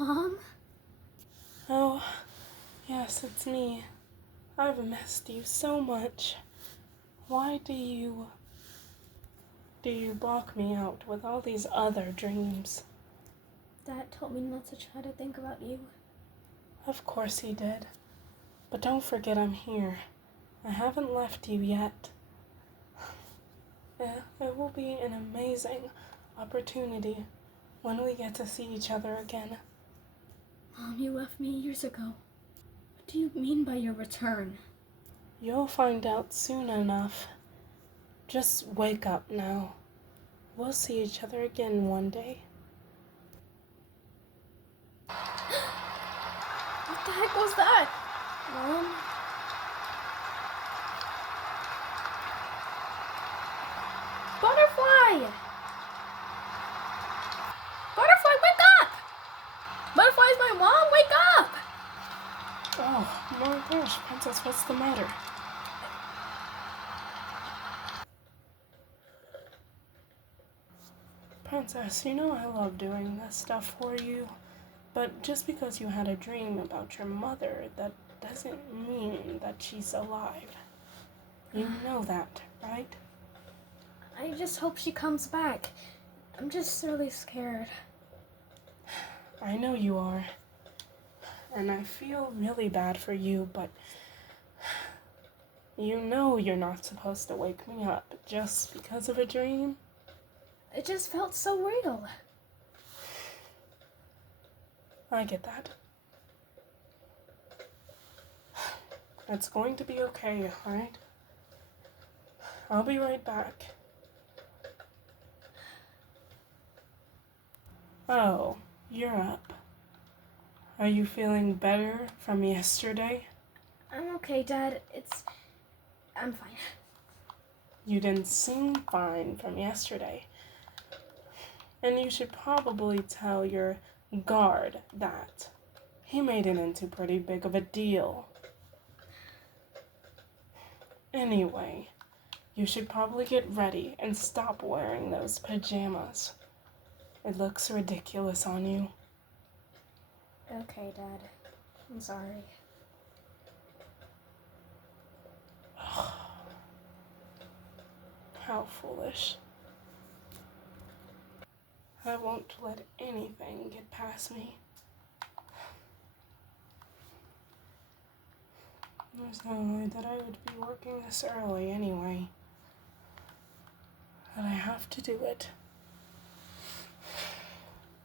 Mom? Oh, yes, it's me. I've missed you so much. Why do you block me out with all these other dreams? Dad told me not to try to think about you. Of course he did. But don't forget I'm here. I haven't left you yet. It will be an amazing opportunity when we get to see each other again. Mom, you left me years ago. What do you mean by your return? You'll find out soon enough. Just wake up now. We'll see each other again one day. What the heck was that? Mom? Butterfly! Butterfly, wake up! Butterfly's my mom, wake up! Oh my gosh, Princess, what's the matter? Princess, you know I love doing this stuff for you, but just because you had a dream about your mother, that doesn't mean that she's alive. You know that, right? I just hope she comes back. I'm just really scared. I know you are. And I feel really bad for you, but you know you're not supposed to wake me up just because of a dream. It just felt so real. I get that. It's going to be okay, alright? I'll be right back. Oh, you're up. Are you feeling better from yesterday? I'm okay, Dad. I'm fine. You didn't seem fine from yesterday. And you should probably tell your guard that. He made it into pretty big of a deal. Anyway, you should probably get ready and stop wearing those pajamas. It looks ridiculous on you. Okay, Dad. I'm sorry. How foolish. I won't let anything get past me. There's no way that I would be working this early anyway. But I have to do it.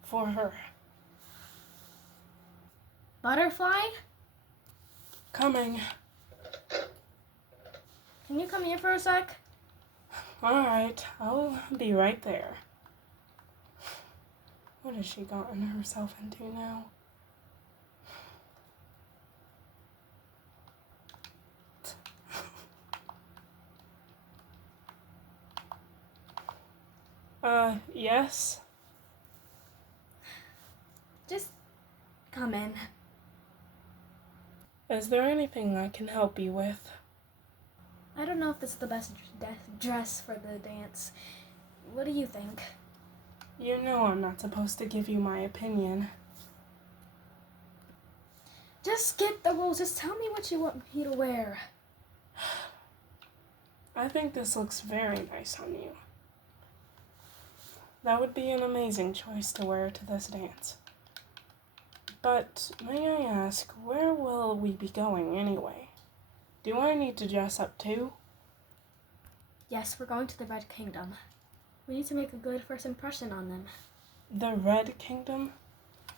For her. Butterfly? Coming. Can you come here for a sec? Alright, I'll be right there. What has she gotten herself into now? Yes? Just come in. Is there anything I can help you with? I don't know if this is the best dress for the dance. What do you think? You know I'm not supposed to give you my opinion. Just skip the rules. Just tell me what you want me to wear. I think this looks very nice on you. That would be an amazing choice to wear to this dance. But may I ask, where will we be going anyway? Do I need to dress up too? Yes, we're going to the Red Kingdom. We need to make a good first impression on them. The Red Kingdom?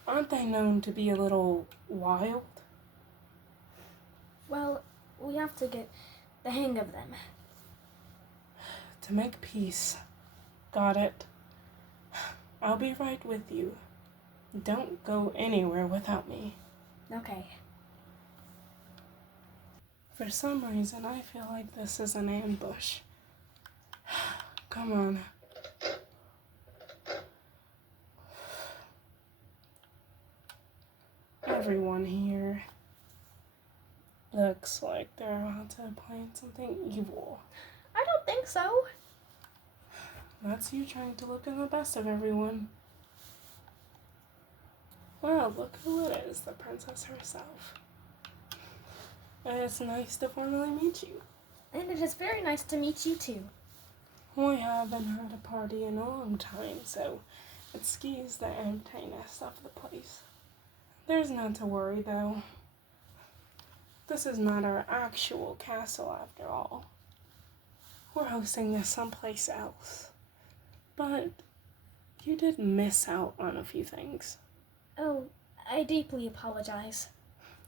Aren't they known to be a little wild? Well, we have to get the hang of them. To make peace. Got it. I'll be right with you. Don't go anywhere without me. Okay. For some reason, I feel like this is an ambush. Come on. Everyone here looks like they're about to plan something evil. I don't think so. That's you trying to look at the best of everyone. Well, look who it is, the princess herself. It's nice to formally meet you. And it is very nice to meet you too. We haven't had a party in a long time, so excuse the emptiness of the place. There's none to worry, though. This is not our actual castle, after all. We're hosting this someplace else. But you did miss out on a few things. Oh, I deeply apologize.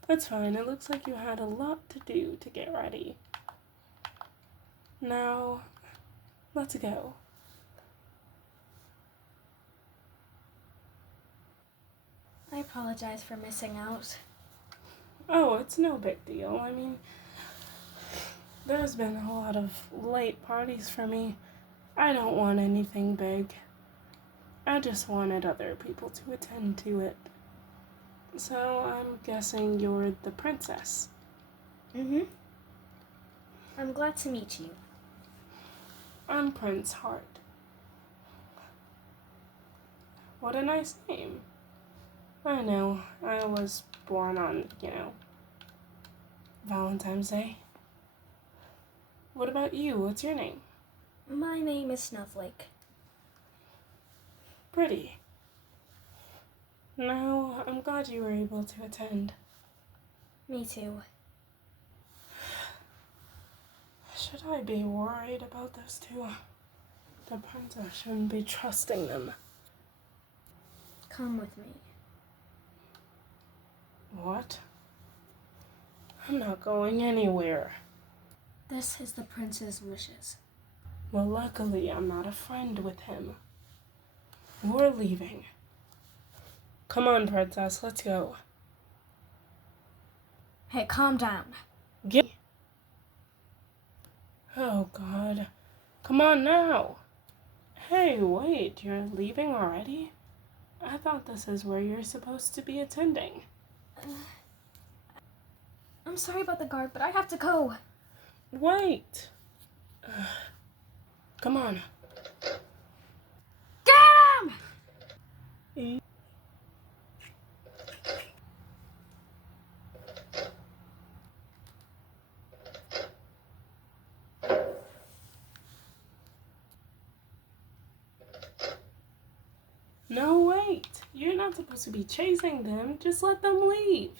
That's fine. It looks like you had a lot to do to get ready. Now, let's go. I apologize for missing out. Oh, it's no big deal. I mean, there's been a lot of late parties for me. I don't want anything big. I just wanted other people to attend to it. So I'm guessing you're the princess. Mm-hmm. I'm glad to meet you. I'm Prince Heart. What a nice name. I know, I was born on, Valentine's Day. What about you? What's your name? My name is Snowflake. Pretty. Now, I'm glad you were able to attend. Me too. Should I be worried about those two? The princess shouldn't be trusting them. Come with me. What? I'm not going anywhere. This is the prince's wishes. Well, luckily, I'm not a friend with him. We're leaving. Come on, princess, let's go. Hey, calm down. Get. Oh, God. Come on now. Hey, wait, you're leaving already? I thought this is where you're supposed to be attending. I'm sorry about the guard, but I have to go. Wait. Come on. Get him! No, wait. You're not supposed to be chasing them. Just let them leave.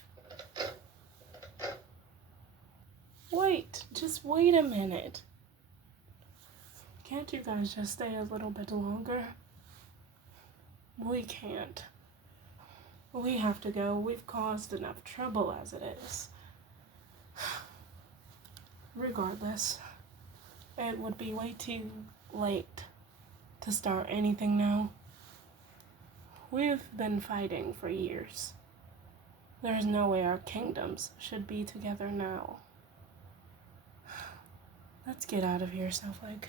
Wait. Just wait a minute. Can't you guys just stay a little bit longer? We can't. We have to go. We've caused enough trouble as it is. Regardless, it would be way too late to start anything now. We've been fighting for years. There's no way our kingdoms should be together now. Let's get out of here, Snowflake.